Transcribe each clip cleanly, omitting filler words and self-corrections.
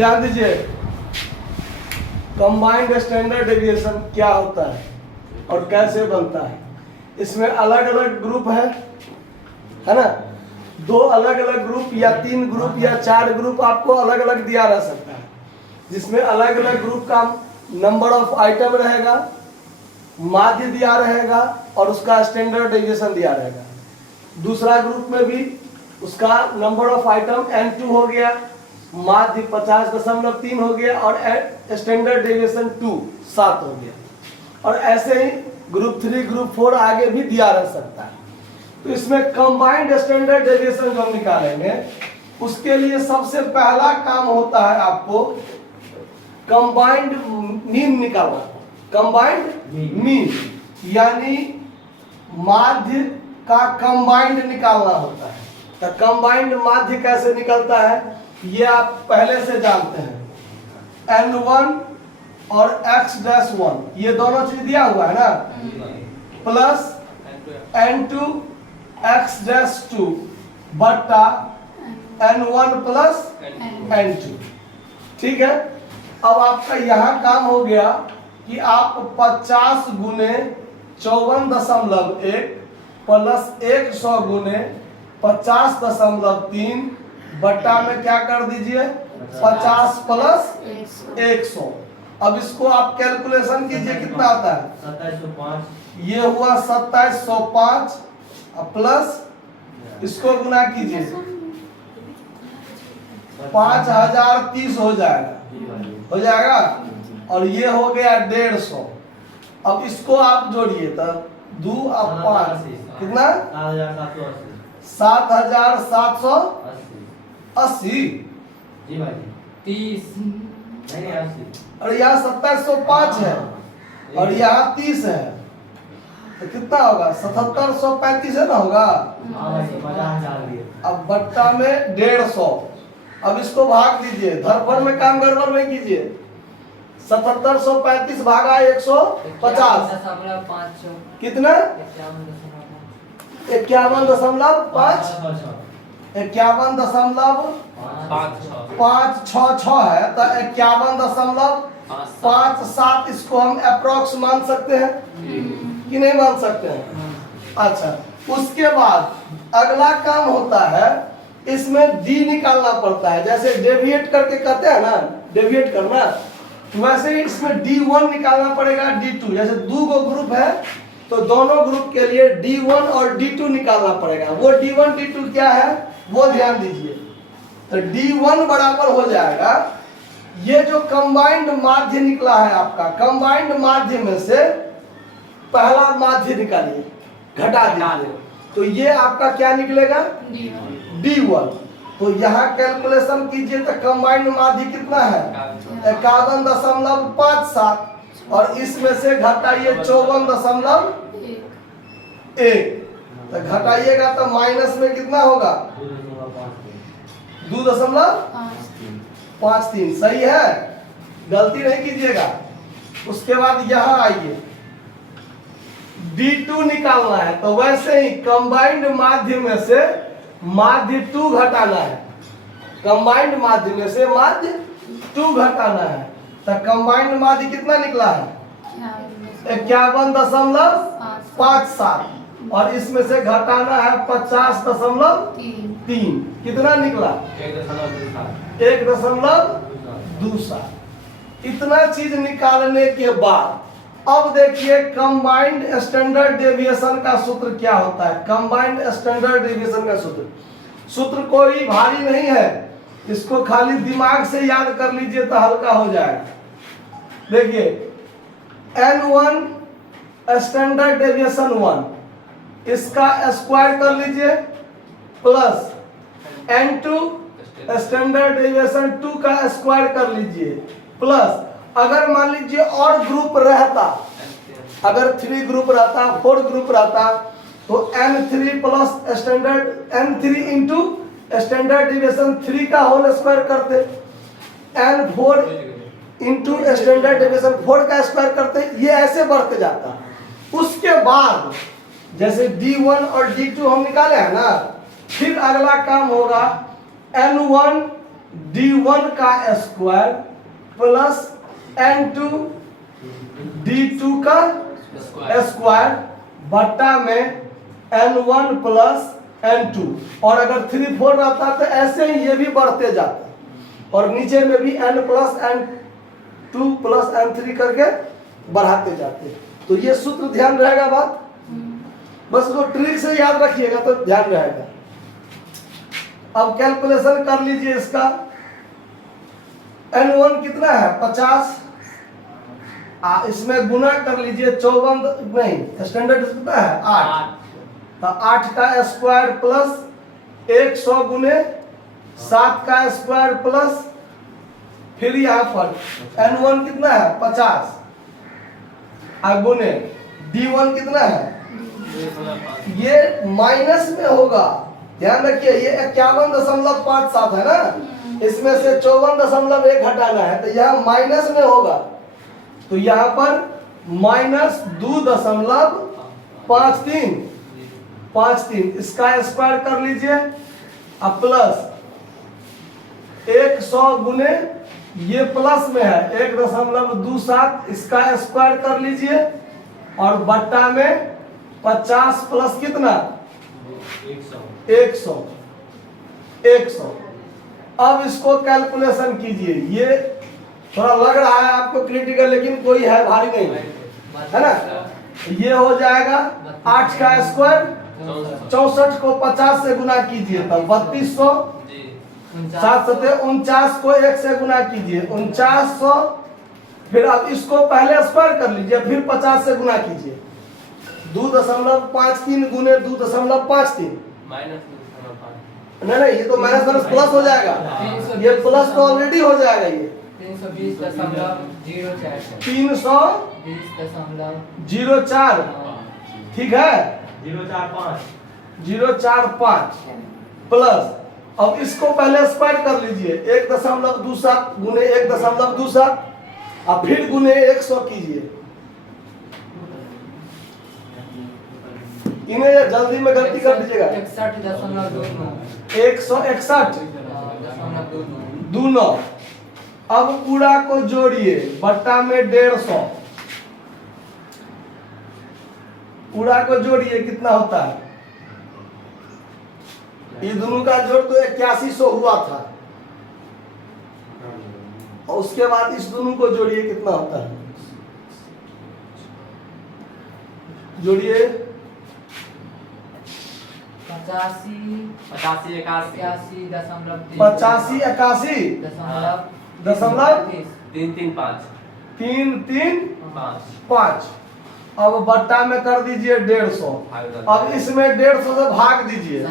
ध्यान दीजिए, combined standard deviation क्या होता है और कैसे बनता है। इसमें अलग अलग ग्रुप है ना, दो अलग अलग ग्रुप या तीन ग्रुप या चार ग्रुप आपको अलग अलग दिया रह सकता है, जिसमें अलग अलग ग्रुप का नंबर ऑफ आइटम रहेगा, माध्य दिया रहेगा और उसका स्टैंडर्ड डेविएशन दिया रहेगा। दूसरा ग्रुप में भी उसका नंबर ऑफ आइटम N2 हो गया, माध्य 50.3 हो गया और स्टैंडर्ड डेविएशन 7 हो गया। और ऐसे ही ग्रुप 3 ग्रुप 4 आगे भी दिया रह सकता है। तो इसमें कंबाइंड स्टैंडर्ड डेविएशन जो हम निकालेंगे उसके लिए सबसे पहला काम होता है आपको कंबाइंड मीन निकालना। कंबाइंड मीन यानी माध्य का कंबाइंड निकालना होता है। तो कंबाइंड माध्य कैसे निकलता है ये आप पहले से जानते हैं। N1 और X-1 ये दोनों चीज दिया हुआ है ना, प्लस N2 X-2 बट्टा N1 प्लस N2। ठीक है, अब आपका यहाँ काम हो गया कि आप 50 गुने 54.1 प्लस 100 गुने 50.3 बट्टा में क्या कर दीजिए 50 प्लस 100। अब इसको आप कैलकुलेशन कीजिए कितना आता है 2705। ये हुआ 2705 प्लस इसको गुना कीजिए 5030 हो जाएगा और ये हो गया 150। अब इसको आप जोड़िए तब 2 और 5 कितना 7780 जी भाई 30 नहीं 80 और यहाँ 2705 है और यहाँ 30 है तो कितना होगा 7735 है ना होगा। अब बट्टा में 150। अब इसको भाग दीजिए, धरफल में काम गड़बड़ में कीजिए। 7735 भागा 150 कितना 51.5 51.566 है तो 51.57 इसको हम अप्रोक्स मान सकते हैं कि नहीं मान सकते हैं। अच्छा, उसके बाद अगला काम होता है इसमें डी निकालना पड़ता है। जैसे डेविएट करके कहते हैं ना, डेविएट करना, वैसे ही इसमें D1 निकालना पड़ेगा D2। जैसे दो ग्रुप है तो दोनों ग्रुप के लिए D1 और D2 निकालना पड़ेगा। वो D1 D2 क्या है वो ध्यान दीजिए। तो D1 बराबर हो जाएगा ये जो कंबाइंड माध्य निकला है आपका, कंबाइंड माध्य में से पहला माध्य निकालिए, घटा दीजिए तो ये आपका क्या निकलेगा D1। तो यहाँ कैलकुलेशन कीजिए तो कंबाइंड माध्य कितना है 51.57 और इसमें से घटाइए 54.1 तो घटाइएगा तो माइनस में कितना होगा 2.53। सही है, गलती नहीं कीजिएगा। उसके बाद यहाँ आइए D2 निकालना है तो वैसे ही कंबाइंड माध्य में से माध्य 2 घटाना है। कंबाइंड माध्य में से माध्य 2 घटाना है तो कंबाइंड माध्य कितना निकला है 51.57 और इसमें से घटाना है 50.3 कितना निकला 1.27। इतना चीज निकालने के बाद अब देखिए कंबाइंड स्टैंडर्ड डेविएशन का सूत्र क्या होता है। कंबाइंड स्टैंडर्ड डेविएशन का सूत्र कोई भारी नहीं है, इसको खाली दिमाग से याद कर लीजिए तो हल्का हो जाएगा। देखिए N1 स्टैंडर्ड डेविएशन 1 इसका स्क्वायर कर लीजिए प्लस N2 स्टैंडर्ड डेविएशन 2 का स्क्वायर कर लीजिए प्लस अगर मान लीजिए और ग्रुप रहता, अगर 3 ग्रुप रहता 4 ग्रुप रहता तो N3 plus standard N3 into standard deviation 3 का होल स्क्वायर करते, N4 इंटू स्टैंडर्ड डेविएशन 4 का स्क्वायर करते, ये ऐसे बढ़ते जाता। उसके बाद जैसे D1 और D2 हम निकाले हैं ना, फिर अगला काम होगा N1 D1 का स्क्वायर प्लस N2 D2 का स्क्वायर बट्टा में N1 प्लस N2। और अगर 3 4 रहता तो ऐसे ही ये भी बढ़ते जाता और नीचे में भी N plus N2 plus N3 करके बढ़ाते जाते। तो ये सूत्र ध्यान रहेगा बात, बस वो ट्रिक से याद रखिएगा तो ध्यान रहेगा। अब कैलकुलेशन कर लीजिए इसका। N1 कितना है 50, इसमें गुना कर लीजिए 54 नहीं स्टैंडर्ड कितना है 8, तो 8 का स्क्वायर प्लस 100 गुने 7 का स्क्वायर प्लस फिर यहाँ पर N1 कितना है 50 गुने D1 कितना है, ये माइनस में होगा, ध्यान रखिए। ये 51.57 है ना, इसमें से 54.1 हटाना है तो यह माइनस में होगा। तो यहाँ पर -2.53 इसका स्क्वायर कर लीजिए अब प्लस 100 गुने ये प्लस में है 1.27 इसका स्क्वायर कर लीजिए और बट्टा में 50 प्लस कितना 100। अब इसको कैलकुलेशन कीजिए। ये थोड़ा लग रहा है आपको क्रिटिकल, लेकिन कोई है भारी नहीं है ना। ये हो जाएगा 8 का स्क्वायर 64 को 50 से गुना कीजिए तब 3200, 7 सते 49 को 1 से गुना कीजिए 4900, फिर अब इसको पहले स्क्वायर कर लीजिए फिर 50 से गुना कीजिए 2.53 गुने 2.53 नहीं ये तो माइनस माइनस प्लस हो जाएगा, ये प्लस तो ऑलरेडी हो जाएगा। ये 320.04 ठीक है 045 प्लस अब इसको पहले स्क्वायर कर लीजिए 1.27 गुने 1.27 और फिर गुने 100 कीजिए। इन्हें जल्दी में गलती कर दीजिएगा 161.29। अब पूरा को जोड़िए बट्टा में 150, पूरा को जोड़िए कितना होता है, ये दोनों का जोड़ तो 8100 हुआ था और उसके बाद इस दोनों को जोड़िए कितना होता है, जोड़िए 85.83.335। अब बट्टा में कर दीजिए 150, अब इसमें 150 से भाग दीजिए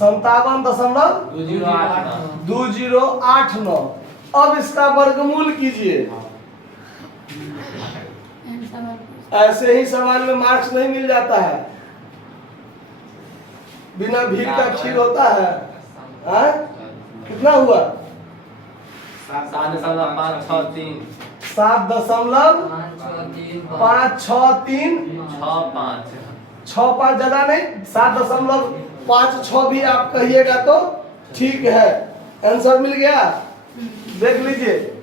57.2089। अब इसका वर्गमूल कीजिए। ऐसे ही सवाल में मार्क्स नहीं मिल जाता है, बिना भीड़ का खीर होता है। कितना हुआ 7.56365 ज्यादा नहीं 7.56 भी आप कहिएगा तो ठीक है। आंसर मिल गया, देख लीजिए।